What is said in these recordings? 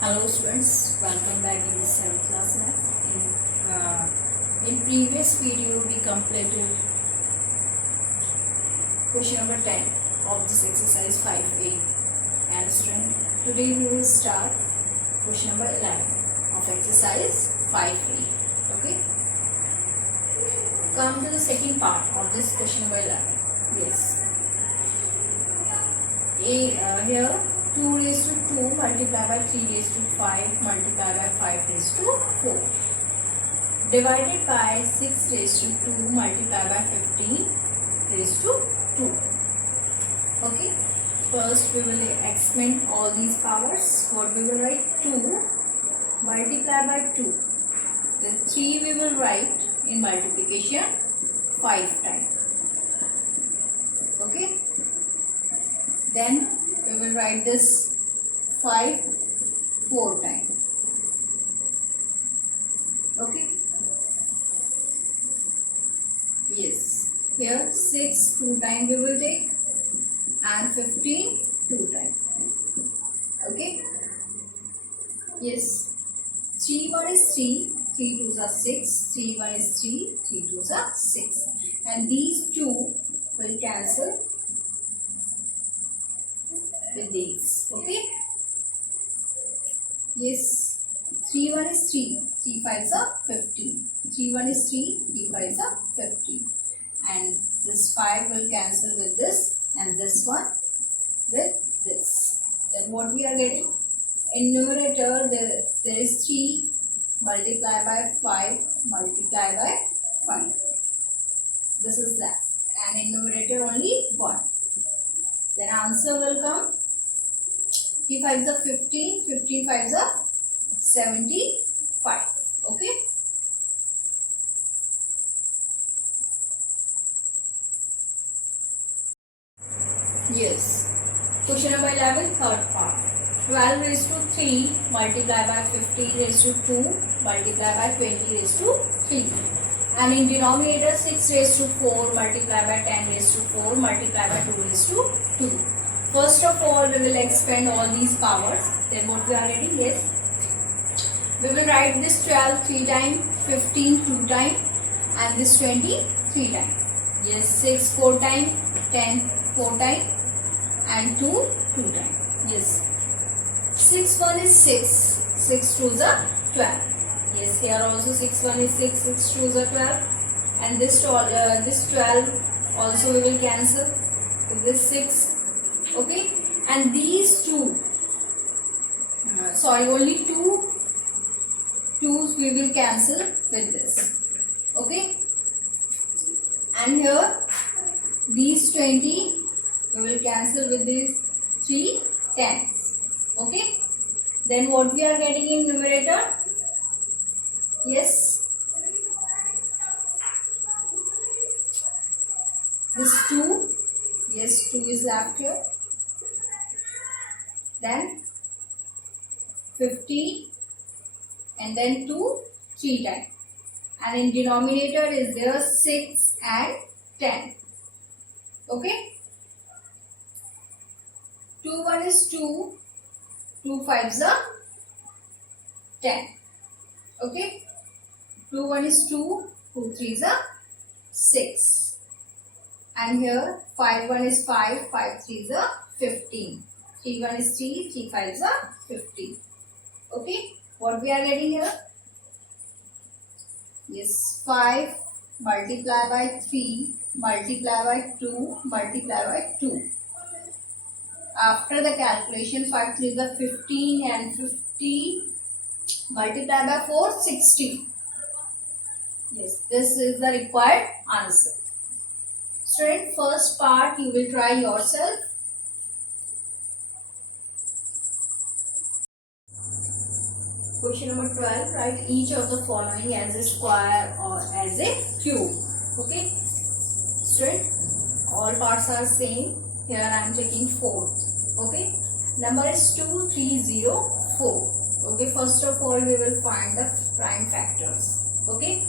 Hello students, welcome back in the 7th class math. In previous video we completed question number 10 of this exercise 5A, and student, today we will start question number 11 of exercise 5A. Okay, come to the second part of this question number 11. Yes, here 2 raised to 2 multiplied by 3 raised to 5 multiplied by 5 raised to 4 divided by 6 raised to 2 multiplied by 15 raised to 2. Okay, first we will expand all these powers. What we will write? 2 multiplied by 2. Then 3 we will write in multiplication 5 times. Okay, then we will write this 5 4 times. Okay, yes, here 6 2 times we will take, and 15 2 times. Okay, yes, 3 1 is 3, 3 2s are 6, 3 1 is 3, 3 2s are 6, and these two will cancel with these. Okay, yes, 3 1 is 3, 3 5s are 15, 3 1 is 3, 3 5s are 15, and this 5 will cancel with this, and this one with this. Then what we are getting? In numerator there is 3 multiplied by 5 multiplied by 5. This is that, and in numerator only 1. Then answer will come 3 5s are 15, 15 5s are 75. Okay, yes, question number 11, third part. 12 raised to 3 multiplied by 15 raised to 2 multiplied by 20 raised to 3, and in denominator 6 raised to 4 multiplied by 10 raised to 4 multiplied by 2 raised to 2. First of all, we will expand all these powers. Then what we are ready? Yes, we will write this 12 3 times, 15 2 times, and this 20 3 times. Yes, 6 4 times, 10 4 times, and 2 2 times. Yes, 6 1 is 6, 6 2s are 12. Yes, here also 6 1 is 6, 6 2s are 12, and this 12 also we will cancel with this 6. Okay, and these two, only two 2's we will cancel with this. Okay, and here these 20 we will cancel with these 3 10s. Okay, then what we are getting in numerator? Yes, this 2, yes, 2 is left here. Then 50, and then 2 3 times, and in denominator is there 6 and 10. Okay, 2 1 is 2, 2 5s are 10. Okay, 2 1 is 2, 2 3s are 6, and here 5 1 is 5, 5 3s are 15, 3 1 is 3, 3 5s are 15. Okay, what we are getting here? Yes, 5 multiplied by 3 multiplied by 2 multiplied by 2. After the calculation, 5 3 is 15, and 50 multiplied by 4 60. Yes, this is the required answer. Student, first part you will try yourself. Question number 12, write each of the following as a square or as a cube. Okay, student, all parts are same. Here I am taking 4th. Okay, number is 2304. Okay, first of all we will find the prime factors. Okay,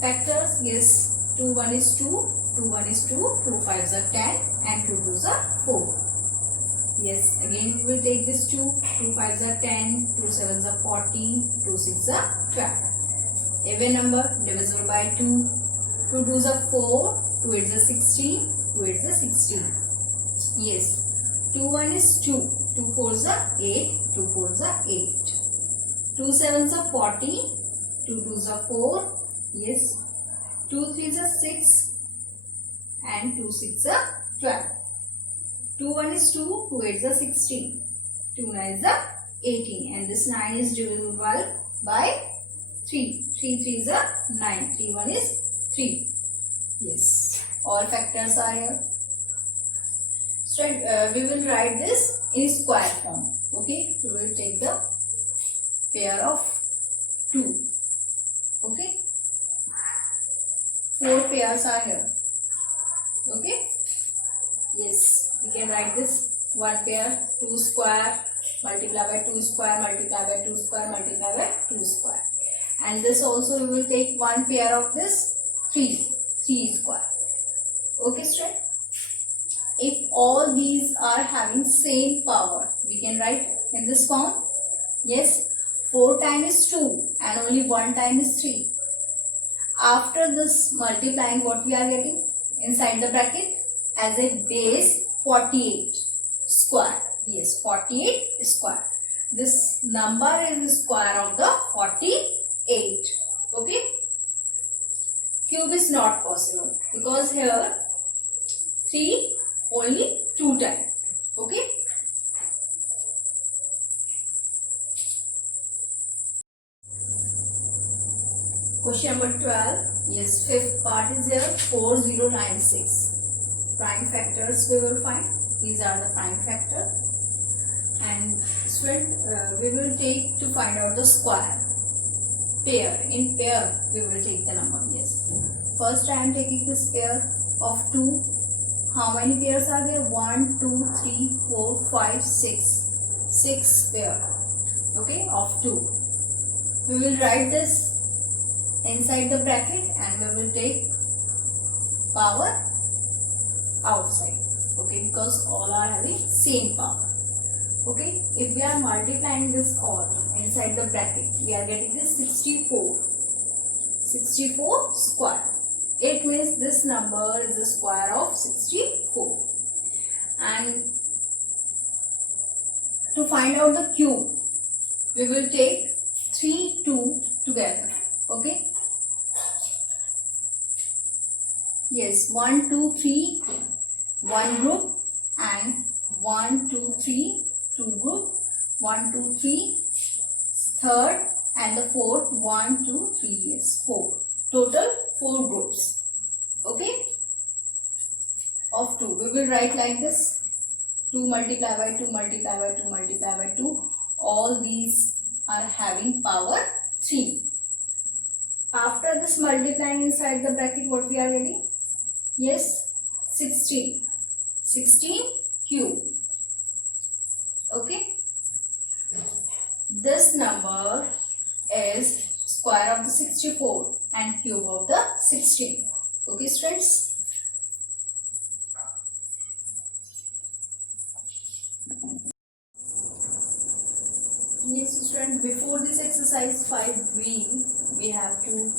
factors, yes, 2 1 is 2, 2 1 is 2, 2 5s are 10, and 2 2s are 4. Yes, again we will take this 2. 2 5s are 10, 2 7s are 14, 2 6s are 12. Even number divisible by 2. 2 2s are 4, 2 8s are 16, 2 8s are 16. Yes, 2 1 is 2, 2 4s are 8, 2 4s are 8. 2 7s are 40, 2 2s are 4. Yes, 2 3s are 6 and 2 6s are 12. 2 1 is 2, 2 8s are 16, 2 9s are 18, and this 9 is divisible by 3. 3 3s are 9, 3 1 is 3. Yes, all factors are here. So we will write this in square form. Okay, we will take the pair of 2. Okay, 4 pairs are here. Okay, yes, we can write this 1 pair, 2 square multiply by 2 square multiply by 2 square multiply by 2 square, and this also we will take 1 pair of this 3 square. Okay, straight. If all these are having same power, we can write in this form. Yes, 4 times 2 and only 1 time is 3. After this multiplying, what we are getting inside the bracket as a base 48 square. Yes, 48 square. This number is the square of the 48. Okay. Cube is not possible because here 3 only 2 times. Okay. Question number 12. Yes, fifth part is here. 4096. Prime factors we will find. These are the prime factors. And student, we will take to find out the square. Pair. In pair, we will take the number. Yes. First, I am taking this pair of 2. How many pairs are there? 1, 2, 3, 4, 5, 6. 6 pair. Okay, of 2. We will write this inside the bracket and we will take power outside. Okay, because all are having same power. Okay, if we are multiplying this all inside the bracket, we are getting this 64. 64 square. It means this number is the square of 64. And to find out the cube, we will take 3, 2 together. Okay. Yes, 1, 2, 3, one group, and 1, 2, 3, two group, 1, 2, 3, third, and the fourth, 1, 2, 3, yes, 4. Total 4 groups. Okay. Of 2. We will write like this. 2 multiply by 2 multiply by 2 multiply by 2. All these are having power 3. After this multiplying inside the bracket, what we are getting? Yes, 16. 16 cube. Okay. This number is square of the 64 and cube of the 16. Okay, students. Yes, student, before this exercise 5b, we have to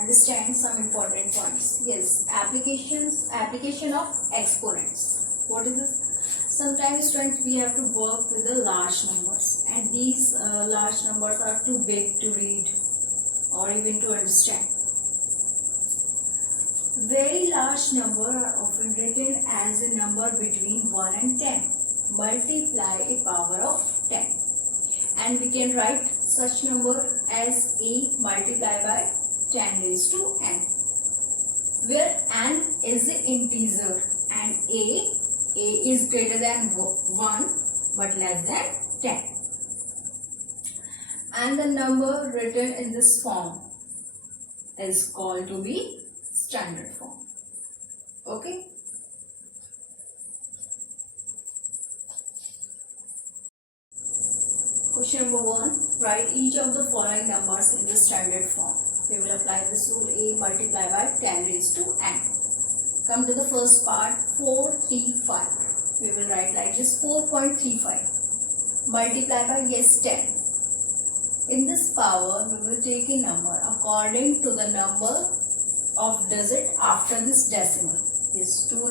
understand some important points. Yes, application of exponents. What is this? Sometimes, students, we have to work with the large numbers, and these large numbers are too big to read or even to understand. Very large numbers are often written as a number between 1 and 10. Multiply a power of 10. And we can write such number as a multiplied by 10 raised to n, where n is the integer and a is greater than 1 but less than 10. And the number written in this form is called to be standard form. Okay. Question number 1. Write each of the following numbers in the standard form. We will apply this rule: a multiplied by 10 raised to n. Come to the first part, 4, 3, 5. we will write like this: 4.35 multiply by, yes, 10. In this power we will take a number according to the number of digit after this decimal. Yes, two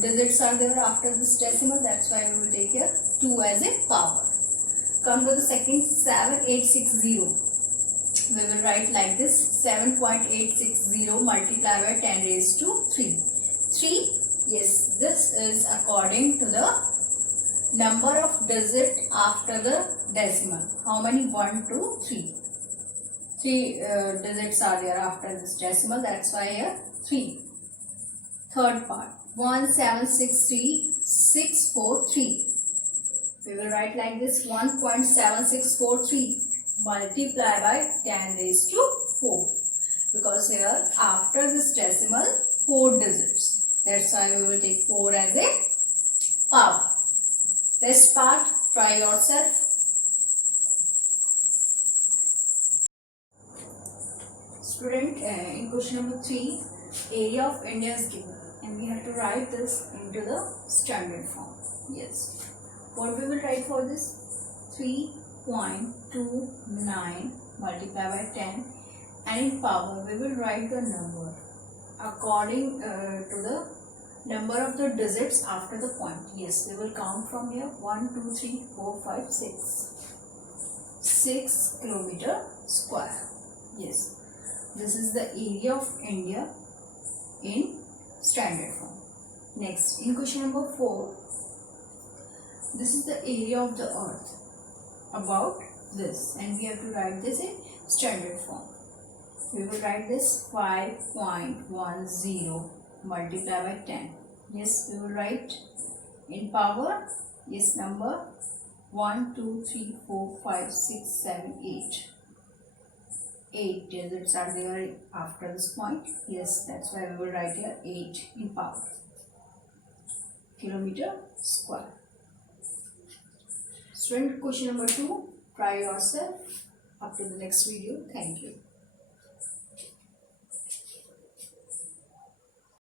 digits are there after this decimal, that's why we will take here 2 as a power. Come to the second, 7860. We will write like this: 7.860 multiply by 10 raised to 3. 3, yes, this is according to the number of digit after the decimal. How many? 1, 2, 3. 3 digits are there after this decimal, that's why here 3. Third part, 1763643. We will write like this: 1.7643 multiply by 10 raised to 4. Because here after this decimal 4 digits, that's why we will take 4 as a power. This part, try yourself. Student, in question number 3, area of India is given and we have to write this into the standard form. Yes. What we will write for this? 3.29 multiply by 10, and in power we will write the number according to the number of the digits after the point. Yes, we will count from here: 1, 2, 3, 4, 5, 6. 6 kilometer square. Yes, this is the area of India in standard form. Next, in question number 4, this is the area of the earth about this, and we have to write this in standard form. We will write this: 5.10 multiply by 10. Yes, we will write in power. Yes, number 1, 2, 3, 4, 5, 6, 7, 8. 8 digits are there after this point. Yes, that's why we will write here 8 in power kilometer square. Student, question number 2, try yourself. Up to the next video. Thank you.